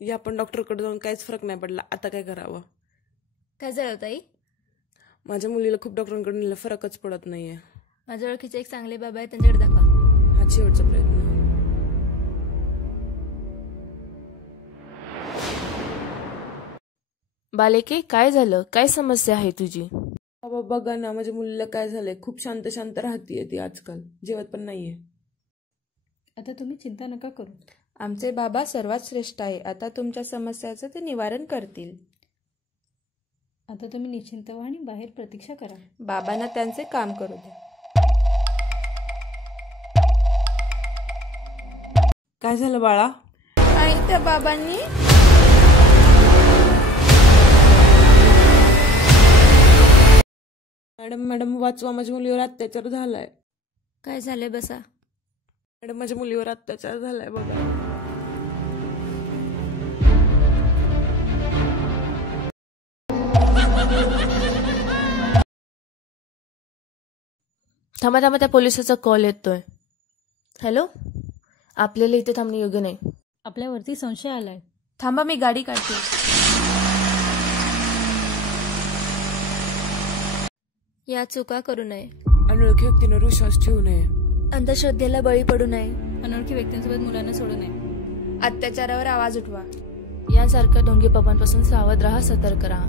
या पण डॉक्टरकडे जाऊन काहीच फरक नाही पडला. आता काय करावं? काय झालं ताई? माझ्या मुलीला खूप डॉक्टरांकडे नेलं, फरकच पडत नाहीये. माझ्या ओळखीचे एक चांगले बाबा आहेत, त्यांच्याकडे दाखवा. हा शेवटचा प्रयत्न. बालिके, काय झालं? काय समस्या आहे तुझी? बाबा बघा ना, माझ्या मुलीला काय झालंय. खूप शांत शांत राहतीये ती आजकाल, जेवत पण नाहीये. आता तुम्ही चिंता नका करू. आमचे बाबा सर्वात श्रेष्ठ आहे. आता तुमच्या समस्याचं ते निवारण करतील. आता तुम्ही निश्चिंत व्हा आणि बाहेर प्रतीक्षा करा. बाबांना त्यांचे काम करू द्या. काय झालं बाळा? आई, त्या बाबांनी मॅडम वाचवा, माझ्या मुलीवर अत्याचार झालाय. काय झालंय? बसा. मॅडम, माझ्या मुलीवर अत्याचार झालाय बघा. थांबा थांबा, त्या पोलिसाचा कॉल येतोय. हॅलो, आपल्याला इथे थांबणे योग्य नाही. आपल्यावरती संशय आलाय. थांबा, मी गाडी काढते. या चुका करू नये. अनोळखी व्यक्तींवर विश्वास ठेवू नये. अंधश्रद्धेला बळी पडू नये. अनोळखी व्यक्तींसोबत मुलांना सोडू नये. अत्याचारावर आवाज उठवा. यांसारख्या ढोंगी बाबांपासून सावध राहा, सतर्क राहा.